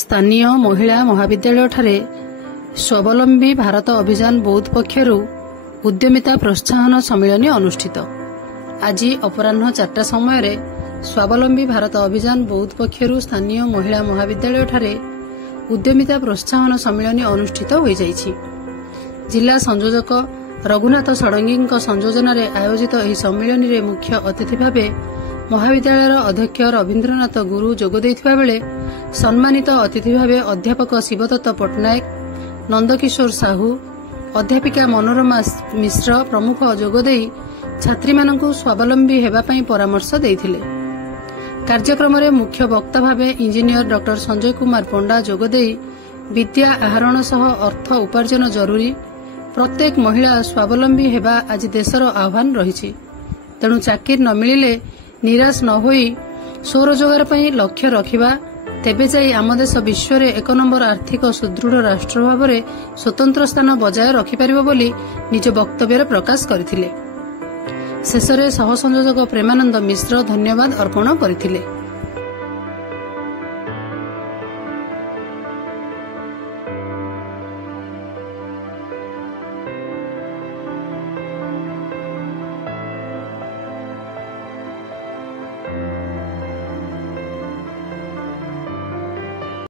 ସ୍ଥାନୀୟ ମହିଳା ମହାବିଦ୍ୟାଳୟ ଠାରେ ସ୍ୱାବଲମ୍ବୀ ଭାରତ ଅଭିଯାନ ବୌଦ୍ଧ ପକ୍ଷରୁ ଉଦ୍ୟମିତା ପ୍ରୋତ୍ସାହନ ସମ୍ମିଳନୀ ଅନୁଷ୍ଠିତ। ଆଜି ଅପରାହ୍ନ 4ଟା ସମୟରେ ସ୍ୱାବଲମ୍ବୀ ଭାରତ ଅଭିଯାନ ବୌଦ୍ଧ ପକ୍ଷରୁ ସ୍ଥାନୀୟ ମହିଳା ମହାବିଦ୍ୟାଳୟ ଠାରେ ଉଦ୍ୟମିତା ପ୍ରୋତ୍ସାହନ ସମ୍ମିଳନୀ ଅନୁଷ୍ଠିତ ହୋଇଯାଇଛି। ଜିଲ୍ଲା ସଂଯୋଜକ ରଘୁନାଥ ଷଡ଼ଙ୍ଗୀଙ୍କ ସଂଯୋଜନାରେ ଆୟୋଜିତ ଏହି ସମ୍ମିଳନୀରେ ମୁଖ୍ୟ ଅତିଥି ଭାବେ ମହାବିଦ୍ୟାଳୟର ଅଧ୍ୟକ୍ଷ ରବୀନ୍ଦ୍ରନାଥ ଗୁରୁ ଯୋଗ ଦେଇଥିବା ବେଳେ ସମ୍ମାନିତ ଅତିଥି ଭାବେ ଅଧ୍ୟାପକ ଶିବଦତ୍ତ ପଟ୍ଟନାୟକ, ନନ୍ଦକିଶୋର ସାହୁ, ଅଧ୍ୟାପିକା ମନୋରମା ମିଶ୍ର ପ୍ରମୁଖ ଯୋଗଦେଇ ଛାତ୍ରୀମାନଙ୍କୁ ସ୍ୱାବଲମ୍ବୀ ହେବା ପାଇଁ ପରାମର୍ଶ ଦେଇଥିଲେ। କାର୍ଯ୍ୟକ୍ରମରେ ମୁଖ୍ୟ ବକ୍ତା ଭାବେ ଇଞ୍ଜିନିୟର ଡକ୍ଟର ସଞ୍ଜୟ କୁମାର ପଣ୍ଡା ଯୋଗଦେଇ ବିଦ୍ୟା ଆହରଣ ସହ ଅର୍ଥ ଉପାର୍ଜନ ଜରୁରୀ, ପ୍ରତ୍ୟେକ ମହିଳା ସ୍ୱାବଲମ୍ବୀ ହେବା ଆଜି ଦେଶର ଆହ୍ୱାନ ରହିଛି। ତେଣୁ ଚାକିରି ନ ମିଳିଲେ ନିରାଶ ନ ହୋଇ ସ୍ୱରୋଜଗାର ପାଇଁ ଲକ୍ଷ୍ୟ ରଖିବା, ତେବେ ଯାଇ ଆମ ଦେଶ ବିଶ୍ୱରେ 1 ନମ୍ବର ଆର୍ଥିକ ସୁଦୃଢ଼ ରାଷ୍ଟ୍ର ଭାବରେ ସ୍ୱତନ୍ତ୍ର ସ୍ଥାନ ବଜାୟ ରଖିପାରିବ ବୋଲି ନିଜ ବକ୍ତବ୍ୟରେ ପ୍ରକାଶ କରିଥିଲେ। ଶେଷରେ ସହ ସଂଯୋଜକ ପ୍ରେମାନନ୍ଦ ମିଶ୍ର ଧନ୍ୟବାଦ ଅର୍ପଣ କରିଥିଲେ।